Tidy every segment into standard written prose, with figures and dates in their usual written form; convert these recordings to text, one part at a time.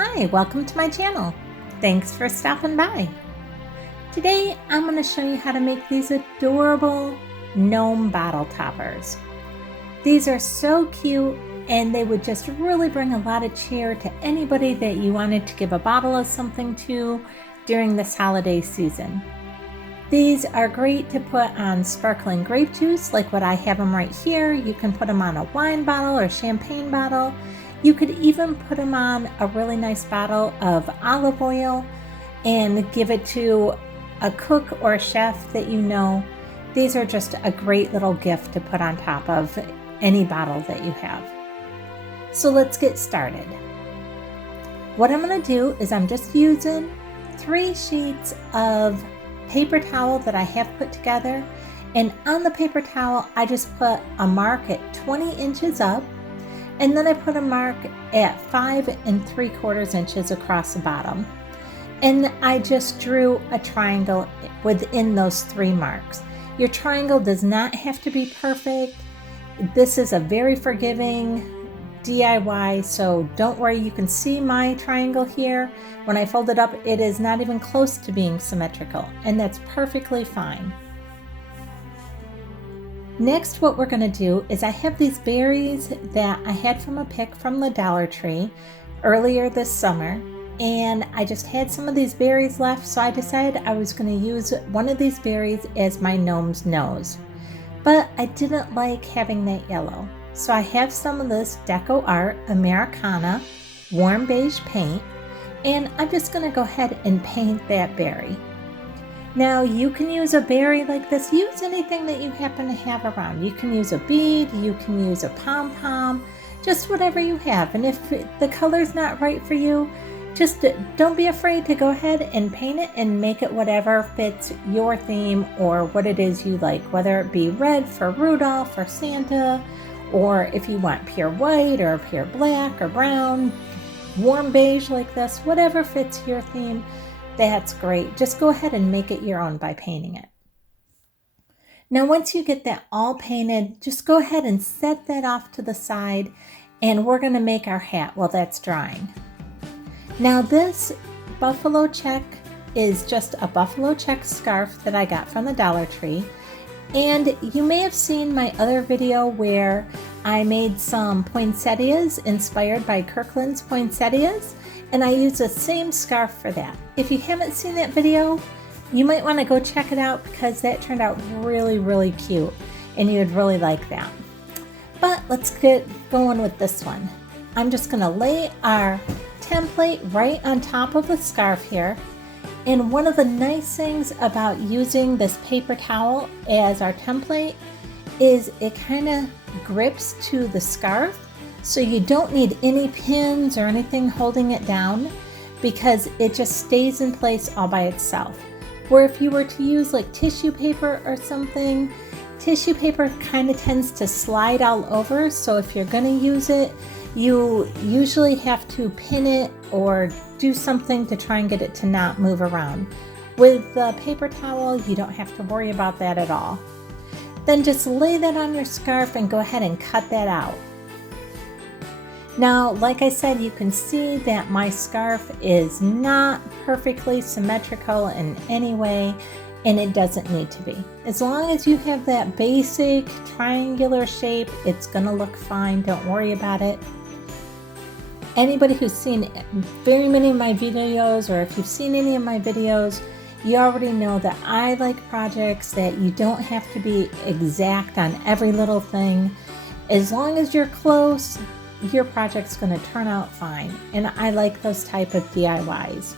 Hi, welcome to my channel. Thanks for stopping by. Today I'm going to show you how to make these adorable gnome bottle toppers. These are so cute and they would just really bring a lot of cheer to anybody that you wanted to give a bottle of something to during this holiday season. These are great to put on sparkling grape juice like what I have them right here. You can put them on a wine bottle or champagne bottle. You could even put them on a really nice bottle of olive oil and give it to a cook or a chef that you know. These are just a great little gift to put on top of any bottle that you have. So let's get started. What I'm going to do is I'm just using 3 sheets of paper towel that I have put together, and on the paper towel I just put a mark at 20 inches up, and then I put a mark at 5 3/4 inches across the bottom, and I just drew a triangle within those 3 marks. Your triangle does not have to be perfect. This is a very forgiving DIY, so don't worry. You can see my triangle here. When I fold it up, it is not even close to being symmetrical, and that's perfectly fine. Next, what we're going to do is I have these berries that I had from a pick from the Dollar Tree earlier this summer, and I just had some of these berries left, so I decided I was going to use one of these berries as my gnome's nose. But I didn't like having that yellow, so I have some of this Deco Art Americana warm beige paint, and I'm just going to go ahead and paint that berry. Now you can use a berry like this. Use anything that you happen to have around. You can use a bead, you can use a pom-pom, just whatever you have. And if the color's not right for you, just don't be afraid to go ahead and paint it and make it whatever fits your theme or what it is you like, whether it be red for Rudolph or Santa, or if you want pure white or pure black or brown, warm beige like this, whatever fits your theme. That's great. Just go ahead and make it your own by painting it. Now, once you get that all painted, just go ahead and set that off to the side, and we're going to make our hat while that's drying. Now, this buffalo check is just a buffalo check scarf that I got from the Dollar Tree. And you may have seen my other video where I made some poinsettias inspired by Kirkland's poinsettias, and I used the same scarf for that. If you haven't seen that video, you might want to go check it out because that turned out really, really cute, and you'd really like that. But let's get going with this one. I'm just going to lay our template right on top of the scarf here. And one of the nice things about using this paper towel as our template is it kind of grips to the scarf, so you don't need any pins or anything holding it down because it just stays in place all by itself. Where if you were to use like tissue paper or something, tissue paper kind of tends to slide all over, so if you're going to use it, you usually have to pin it or do something to try and get it to not move around. With the paper towel, you don't have to worry about that at all. Then just lay that on your scarf and go ahead and cut that out. Now, like I said, you can see that my scarf is not perfectly symmetrical in any way, and it doesn't need to be. As long as you have that basic triangular shape, it's gonna look fine. Don't worry about it. Anybody who's seen very many of my videos, or if you've seen any of my videos, you already know that I like projects that you don't have to be exact on every little thing. As long as you're close, your project's going to turn out fine. And I like those type of DIYs.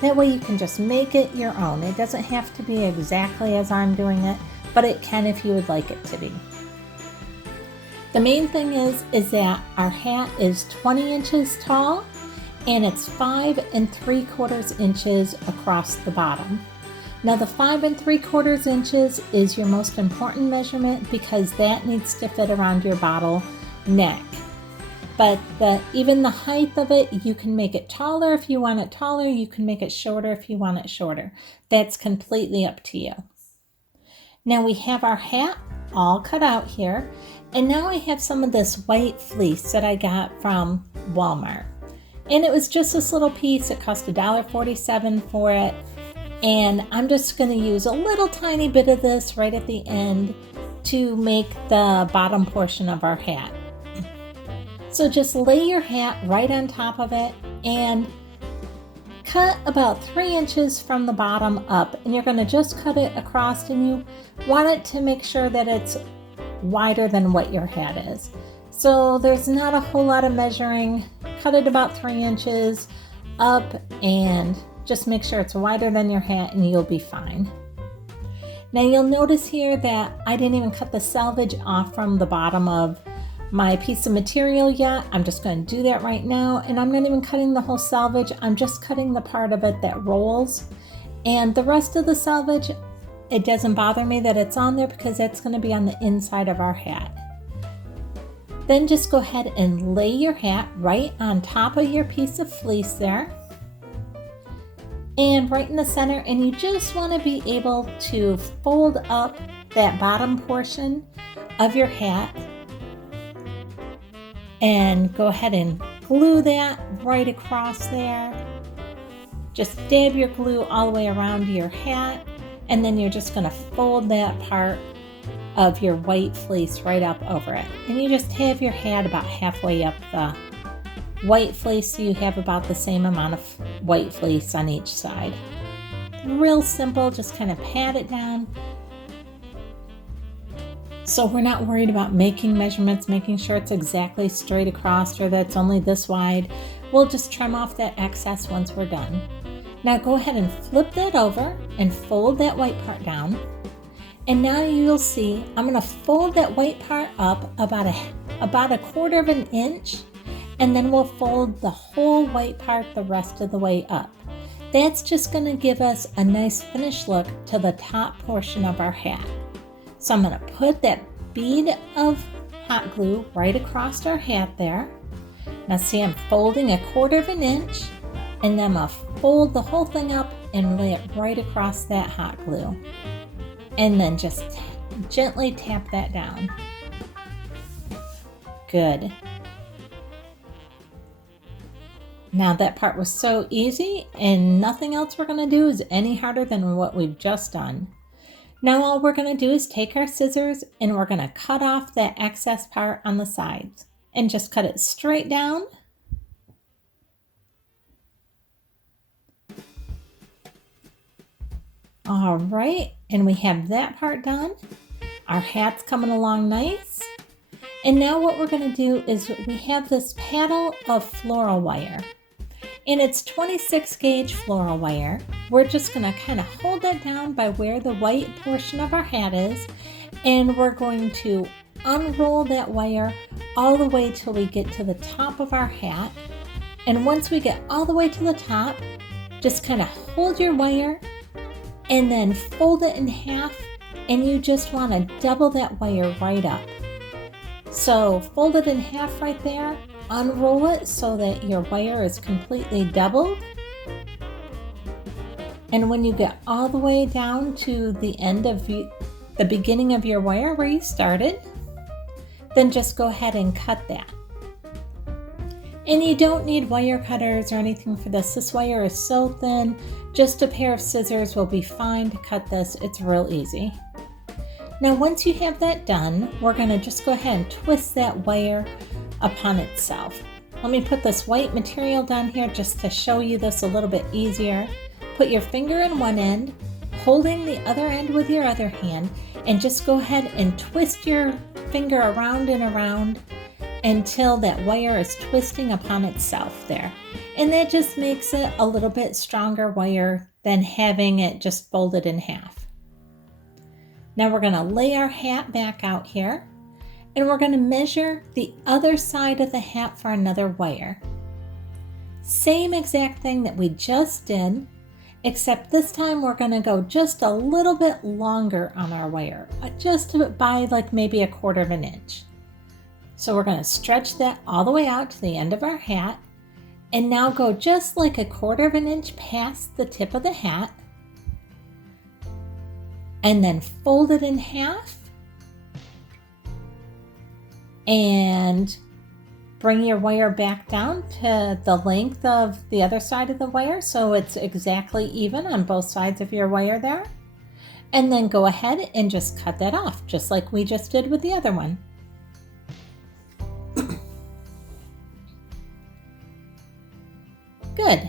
That way you can just make it your own. It doesn't have to be exactly as I'm doing it, but it can if you would like it to be. The main thing is that our hat is 20 inches tall, and it's 5 3/4 inches across the bottom. Now the 5 3/4 inches is your most important measurement because that needs to fit around your bottle neck. But even the height of it, you can make it taller if you want it taller, you can make it shorter if you want it shorter. That's completely up to you. Now we have our hat all cut out here, and now I have some of this white fleece that I got from Walmart. And it was just this little piece. It cost $1.47 for it. And I'm just going to use a little tiny bit of this right at the end to make the bottom portion of our hat. So just lay your hat right on top of it and cut about 3 inches from the bottom up, and you're going to just cut it across, and you want it to make sure that it's wider than what your hat is. So there's not a whole lot of measuring. Cut it about 3 inches up and just make sure it's wider than your hat and you'll be fine. Now you'll notice here that I didn't even cut the selvage off from the bottom of my piece of material yet. I'm just going to do that right now, and I'm not even cutting the whole selvage. I'm just cutting the part of it that rolls, and the rest of the selvage, it doesn't bother me that it's on there because that's going to be on the inside of our hat. Then just go ahead and lay your hat right on top of your piece of fleece there and right in the center, and you just want to be able to fold up that bottom portion of your hat and go ahead and glue that right across there. Just dab your glue all the way around your hat, and then you're just going to fold that part of your white fleece right up over it. And you just have your hat about halfway up the white fleece, so you have about the same amount of white fleece on each side. Real simple, just kind of pat it down. So we're not worried about making measurements, making sure it's exactly straight across or that it's only this wide. We'll just trim off that excess once we're done. Now go ahead and flip that over and fold that white part down. And now you'll see I'm going to fold that white part up about a quarter of an inch, and then we'll fold the whole white part the rest of the way up. That's just going to give us a nice finished look to the top portion of our hat. So I'm going to put that bead of hot glue right across our hat there. Now see, I'm folding a quarter of an inch, and then I'm going to fold the whole thing up and lay it right across that hot glue. And then just gently tap that down. Good. Now that part was so easy, and nothing else we're going to do is any harder than what we've just done. Now all we're going to do is take our scissors and we're going to cut off that excess part on the sides and just cut it straight down. All right, and we have that part done. Our hat's coming along nice. And now what we're going to do is we have this paddle of floral wire. And it's 26 gauge floral wire. We're just going to kind of hold that down by where the white portion of our hat is, and we're going to unroll that wire all the way till we get to the top of our hat. And once we get all the way to the top, just kind of hold your wire and then fold it in half, and you just want to double that wire right up. So fold it in half right there. Unroll it so that your wire is completely doubled. And when you get all the way down to the end of the beginning of your wire where you started, then just go ahead and cut that. And you don't need wire cutters or anything for this. This wire is so thin, just a pair of scissors will be fine to cut this. It's real easy. Now once you have that done, we're going to just go ahead and twist that wire upon itself. Let me put this white material down here just to show you this a little bit easier. Put your finger in one end, holding the other end with your other hand, and just go ahead and twist your finger around and around until that wire is twisting upon itself there. And that just makes it a little bit stronger wire than having it just folded in half. Now we're going to lay our hat back out here, and we're going to measure the other side of the hat for another wire. Same exact thing that we just did, except this time we're going to go just a little bit longer on our wire, just by like maybe a quarter of an inch. So we're going to stretch that all the way out to the end of our hat, and now go just like a quarter of an inch past the tip of the hat, and then fold it in half and bring your wire back down to the length of the other side of the wire so it's exactly even on both sides of your wire there. And then go ahead and just cut that off, just like we just did with the other one. Good.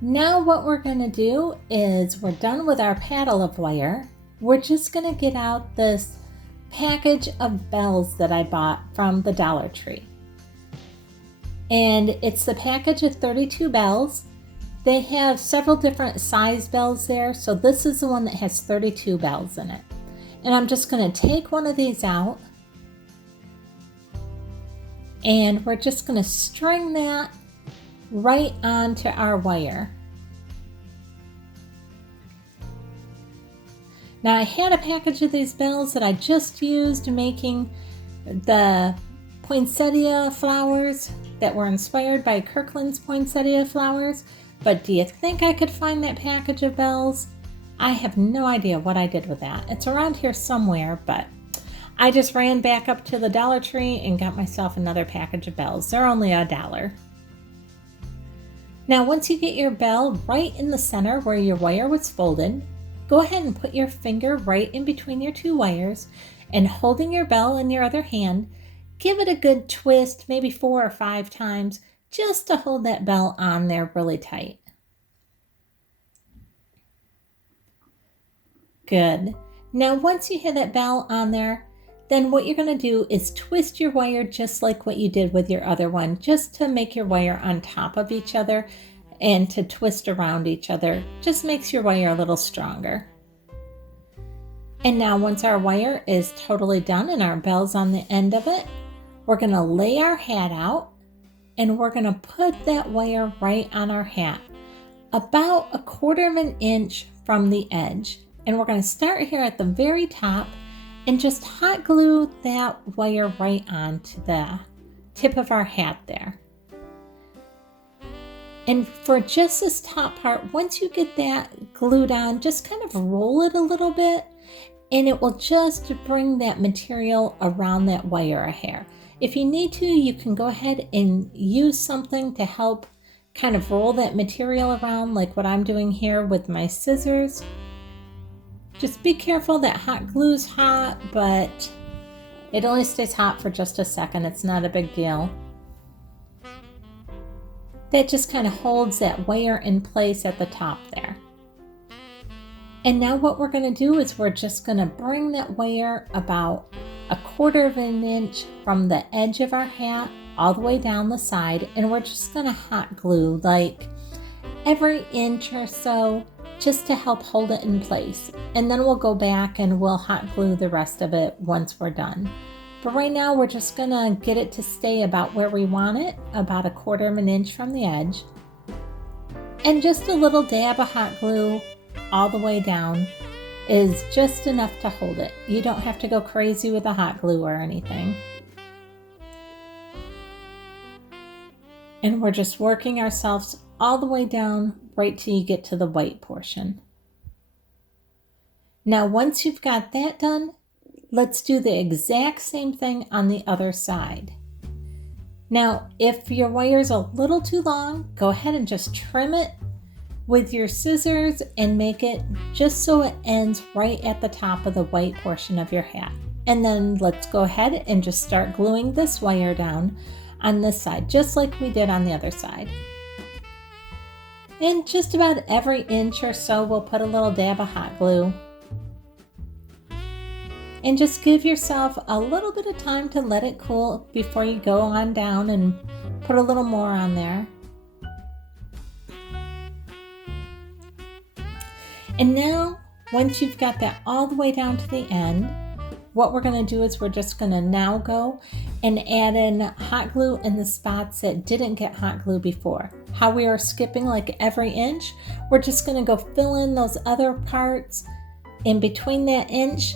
Now what we're going to do is we're done with our paddle of wire. We're just going to get out this package of bells that I bought from the Dollar Tree. And it's the package of 32 bells. They have several different size bells there, so this is the one that has 32 bells in it. And I'm just going to take one of these out, and we're just going to string that right onto our wire. Now I had a package of these bells that I just used making the poinsettia flowers that were inspired by Kirkland's poinsettia flowers, but do you think I could find that package of bells? I have no idea what I did with that. It's around here somewhere, but I just ran back up to the Dollar Tree and got myself another package of bells. They're only $1. Now once you get your bell right in the center where your wire was folded, go ahead and put your finger right in between your two wires, and holding your bell in your other hand, give it a good twist, maybe 4 or 5 times, just to hold that bell on there really tight. Good. Now once you have that bell on there, then what you're going to do is twist your wire just like what you did with your other one, just to make your wire on top of each other and to twist around each other. Just makes your wire a little stronger. And now once our wire is totally done and our bell's on the end of it, we're going to lay our hat out and we're going to put that wire right on our hat, about 1/4 of an inch from the edge. And we're going to start here at the very top and just hot glue that wire right onto the tip of our hat there. And for just this top part, once you get that glued on, just kind of roll it a little bit and it will just bring that material around that wire a hair. If you need to, you can go ahead and use something to help kind of roll that material around, like what I'm doing here with my scissors. Just be careful that hot glue's hot, but it only stays hot for just a second. It's not a big deal. That just kind of holds that wire in place at the top there. And now what we're going to do is we're just going to bring that wire about 1/4 of an inch from the edge of our hat all the way down the side, and we're just going to hot glue like every inch or so, just to help hold it in place. And then we'll go back and we'll hot glue the rest of it once we're done. But right now we're just gonna get it to stay about where we want it, about 1/4 of an inch from the edge. And just a little dab of hot glue all the way down is just enough to hold it. You don't have to go crazy with the hot glue or anything. And we're just working ourselves all the way down right till you get to the white portion. Now once you've got that done, let's do the exact same thing on the other side. Now if your wire's a little too long, go ahead and just trim it with your scissors and make it just so it ends right at the top of the white portion of your hat. And then let's go ahead and just start gluing this wire down on this side, just like we did on the other side. And just about every inch or so, we'll put a little dab of hot glue. And just give yourself a little bit of time to let it cool before you go on down and put a little more on there. And now, once you've got that all the way down to the end, what we're going to do is we're just going to now go and add in hot glue in the spots that didn't get hot glue before. How we are skipping like every inch, we're just going to go fill in those other parts in between that inch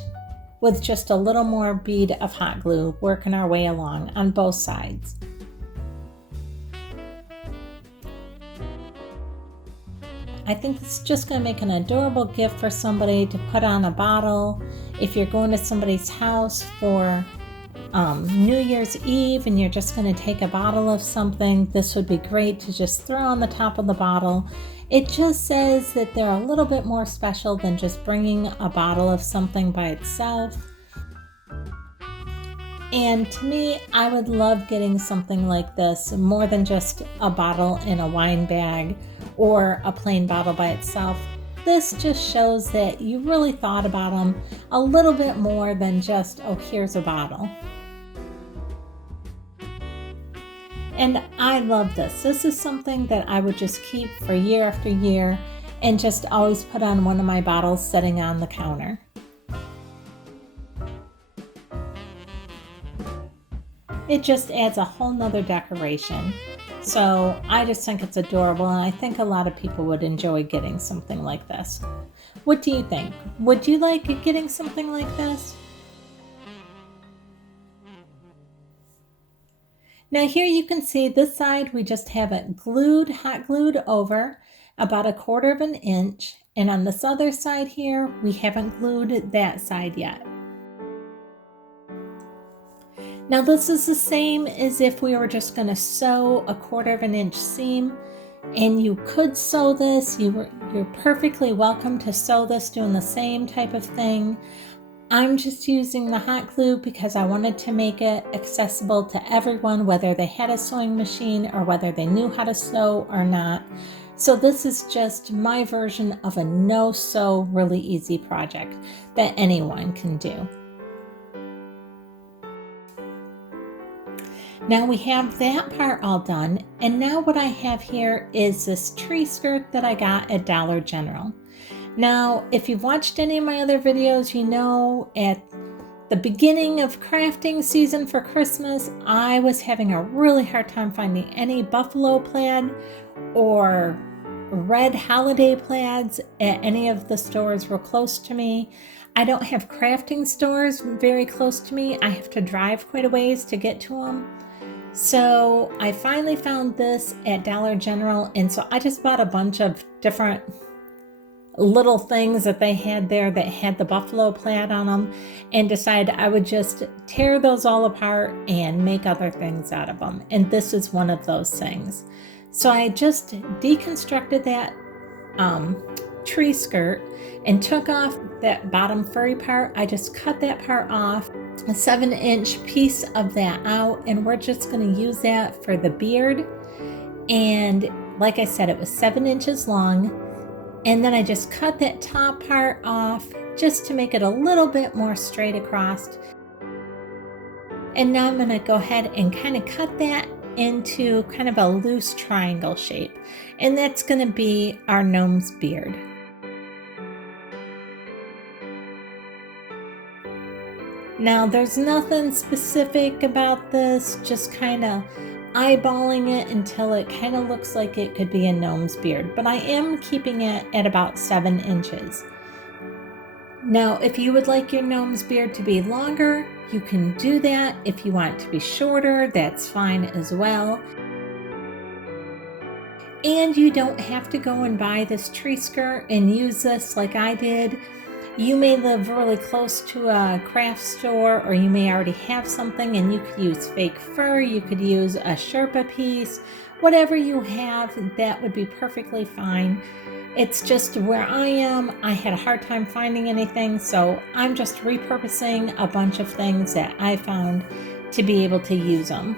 with just a little more bead of hot glue, working our way along on both sides. I think it's just going to make an adorable gift for somebody to put on a bottle. If you're going to somebody's house for New Year's Eve and you're just going to take a bottle of something, this would be great to just throw on the top of the bottle. It just says that they're a little bit more special than just bringing a bottle of something by itself. And to me, I would love getting something like this more than just a bottle in a wine bag or a plain bottle by itself. This just shows that you really thought about them a little bit more than just, oh, here's a bottle. And I love this. This is something that I would just keep for year after year and just always put on one of my bottles sitting on the counter. It just adds a whole nother decoration. So I just think it's adorable, and I think a lot of people would enjoy getting something like this. What do you think? Would you like getting something like this? Now here you can see this side, we just have it glued, hot glued over about 1/4 of an inch. And on this other side here, we haven't glued that side yet. Now this is the same as if we were just going to sew 1/4 of an inch seam, and you could sew this. You're perfectly welcome to sew this doing the same type of thing. I'm just using the hot glue because I wanted to make it accessible to everyone, whether they had a sewing machine or whether they knew how to sew or not. So this is just my version of a no-sew, really easy project that anyone can do. Now we have that part all done, and now what I have here is this tree skirt that I got at Dollar General. Now, if you've watched any of my other videos, you know at the beginning of crafting season for Christmas, I was having a really hard time finding any buffalo plaid or red holiday plaids at any of the stores real close to me. I don't have crafting stores very close to me. I have to drive quite a ways to get to them. So I finally found this at Dollar General, and so I just bought a bunch of different little things that they had there that had the buffalo plaid on them, and decided I would just tear those all apart and make other things out of them. And this is one of those things. So I just deconstructed that tree skirt and took off that bottom furry part. I just cut that part off, a 7-inch piece of that out, and we're just going to use that for the beard. And like I said, it was 7 inches long, and then I just cut that top part off just to make it a little bit more straight across. And now I'm going to go ahead and kind of cut that into kind of a loose triangle shape, and that's going to be our gnome's beard. Now there's nothing specific about this, just kind of eyeballing it until it kind of looks like it could be a gnome's beard, but I am keeping it at about 7 inches. Now if you would like your gnome's beard to be longer, you can do that. If you want it to be shorter, that's fine as well. And you don't have to go and buy this tree skirt and use this like I did. You may live really close to a craft store, or you may already have something and you could use fake fur, you could use a Sherpa piece, whatever you have, that would be perfectly fine. It's just where I am, I had a hard time finding anything, so I'm just repurposing a bunch of things that I found to be able to use them.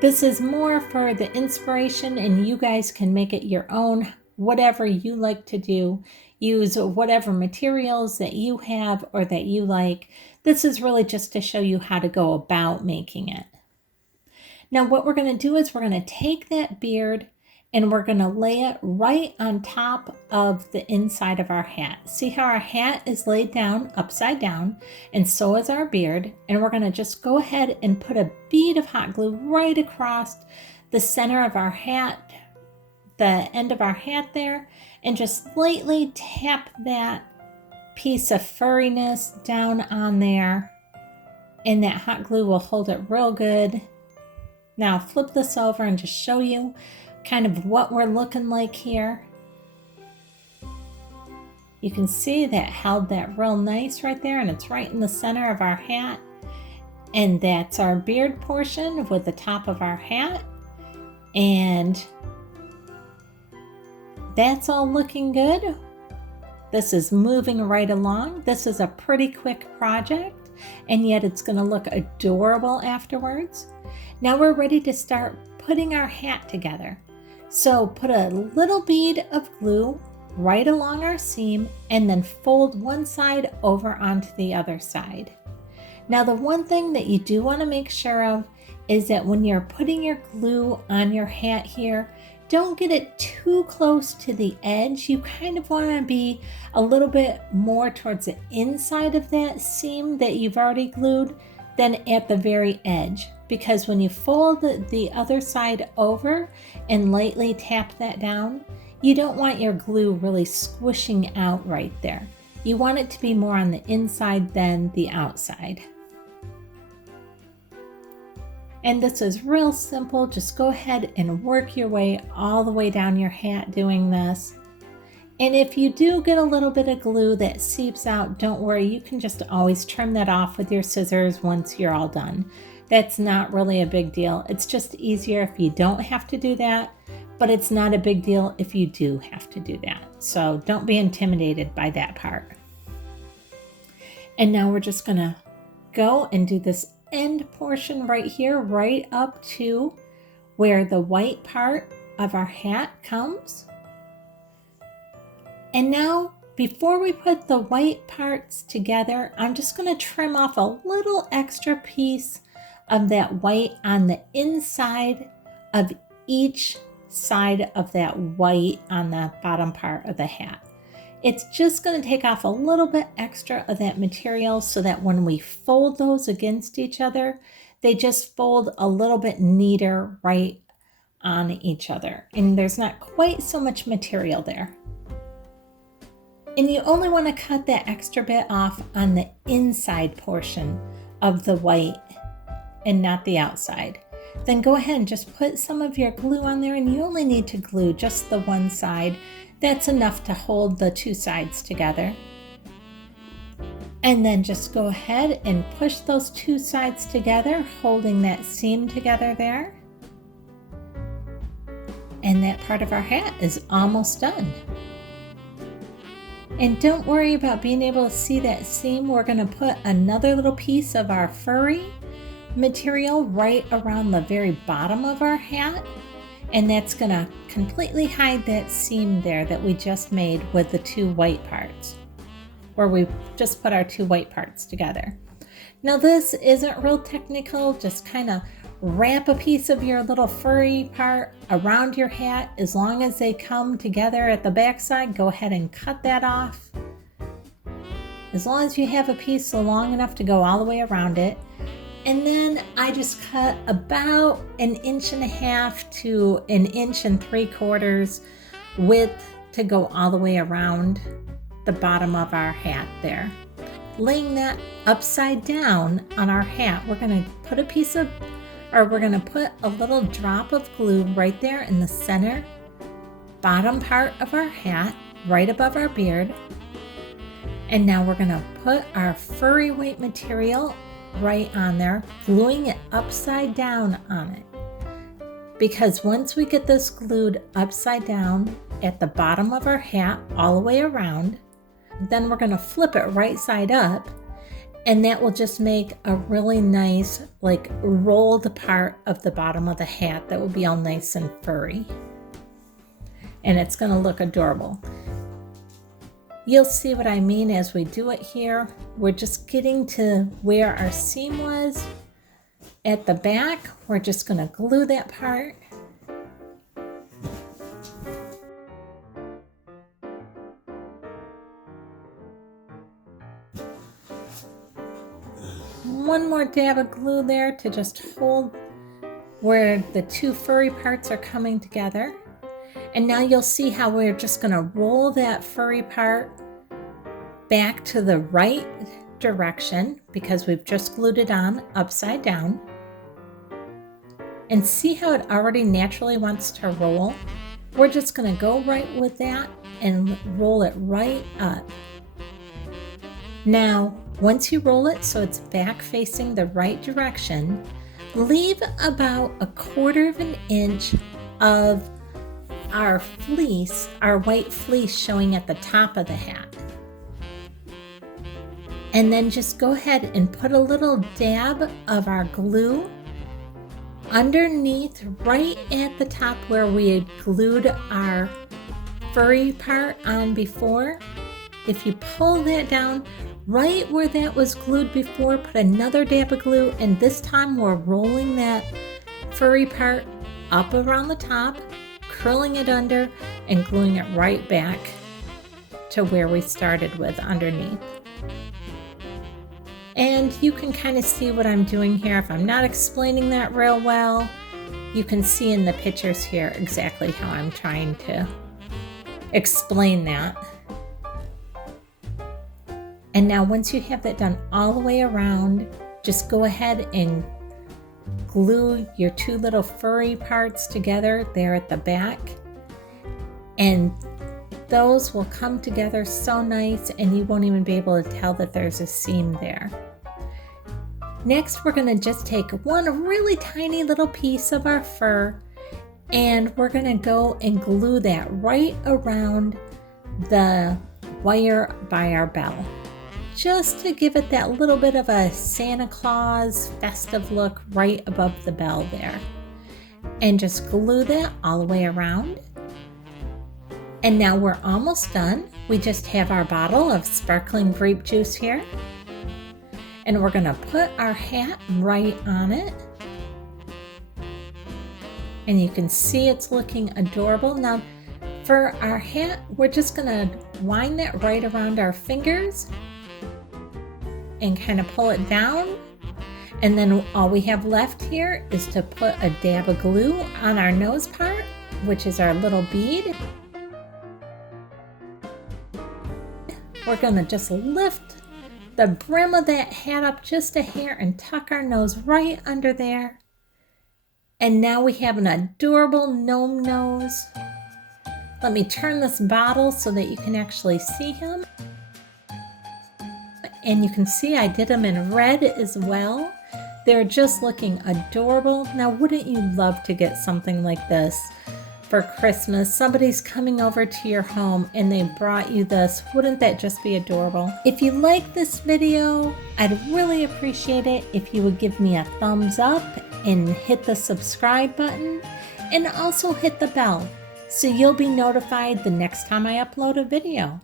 This is more for the inspiration, and you guys can make it your own. Whatever you like to do, use whatever materials that you have or that you like. This is really just to show you how to go about making it. Now what we're going to do is we're going to take that beard and we're going to lay it right on top of the inside of our hat. See how our hat is laid down upside down, and so is our beard. And we're going to just go ahead and put a bead of hot glue right across the center of our hat, the end of our hat there, and just lightly tap that piece of furriness down on there, and that hot glue will hold it real good. Now flip this over and just show you kind of what we're looking like here. You can see that held that real nice right there, and it's right in the center of our hat. And that's our beard portion with the top of our hat. And that's all looking good. This is moving right along. This is a pretty quick project, and yet it's going to look adorable afterwards. Now we're ready to start putting our hat together. So put a little bead of glue right along our seam and then fold one side over onto the other side. Now the one thing that you do want to make sure of is that when you're putting your glue on your hat here, don't get it too close to the edge. You kind of want to be a little bit more towards the inside of that seam that you've already glued than at the very edge. Because when you fold the other side over and lightly tap that down, you don't want your glue really squishing out right there. You want it to be more on the inside than the outside. And this is real simple. Just go ahead and work your way all the way down your hat doing this. And if you do get a little bit of glue that seeps out, don't worry, you can just always trim that off with your scissors once you're all done. That's not really a big deal. It's just easier if you don't have to do that, but it's not a big deal if you do have to do that. So don't be intimidated by that part. And now we're just gonna go and do this end portion right here, right up to where the white part of our hat comes. And now, before we put the white parts together, I'm just going to trim off a little extra piece of that white on the inside of each side of that white on the bottom part of the hat. It's just going to take off a little bit extra of that material so that when we fold those against each other, they just fold a little bit neater right on each other. And there's not quite so much material there. And you only want to cut that extra bit off on the inside portion of the white and not the outside. Then go ahead and just put some of your glue on there, and you only need to glue just the one side. That's enough to hold the two sides together. And then just go ahead and push those two sides together, holding that seam together there. And that part of our hat is almost done. And don't worry about being able to see that seam. We're going to put another little piece of our furry material right around the very bottom of our hat. And that's going to completely hide that seam there that we just made with the two white parts, where we just put our two white parts together. Now this isn't real technical, just kind of wrap a piece of your little furry part around your hat. As long as they come together at the back side, go ahead and cut that off. As long as you have a piece long enough to go all the way around it. And then I just cut about 1.5 inches to 1 3/4 width to go all the way around the bottom of our hat there. Laying that upside down on our hat, we're going to put a little drop of glue right there in the center bottom part of our hat, right above our beard. And now we're going to put our furry weight material right on there, gluing it upside down on it. Because once we get this glued upside down at the bottom of our hat all the way around, then we're going to flip it right side up, and that will just make a really nice like rolled part of the bottom of the hat that will be all nice and furry. And it's going to look adorable. You'll see what I mean as we do it here. We're just getting to where our seam was at the back. We're just going to glue that part. One more dab of glue there to just hold where the two furry parts are coming together. And now you'll see how we're just going to roll that furry part back to the right direction because we've just glued it on upside down. And see how it already naturally wants to roll? We're just going to go right with that and roll it right up. Now, once you roll it so it's back facing the right direction, leave about 1/4 of an inch of our fleece, our white fleece, showing at the top of the hat. And then just go ahead and put a little dab of our glue underneath, right at the top where we had glued our furry part on before. If you pull that down, right where that was glued before, put another dab of glue, and this time we're rolling that furry part up around the top, curling it under, and gluing it right back to where we started with underneath. And you can kind of see what I'm doing here. If I'm not explaining that real well, you can see in the pictures here exactly how I'm trying to explain that. And now once you have that done all the way around, just go ahead and glue your 2 little furry parts together there at the back. And those will come together so nice and you won't even be able to tell that there's a seam there. Next, we're going to just take one really tiny little piece of our fur and we're going to go and glue that right around the wire by our bell, just to give it that little bit of a Santa Claus festive look right above the bell there. And just glue that all the way around. And now we're almost done. We just have our bottle of sparkling grape juice here. And we're going to put our hat right on it. And you can see it's looking adorable. Now, for our hat, we're just going to wind that right around our fingers and kind of pull it down. And then all we have left here is to put a dab of glue on our nose part, which is our little bead. We're going to just lift the brim of that hat up just a hair and tuck our nose right under there. And now we have an adorable gnome nose. Let me turn this bottle so that you can actually see him. And you can see I did them in red as well. They're just looking adorable. Now, wouldn't you love to get something like this for Christmas? Somebody's coming over to your home and they brought you this. Wouldn't that just be adorable? If you like this video, I'd really appreciate it if you would give me a thumbs up and hit the subscribe button and also hit the bell so you'll be notified the next time I upload a video.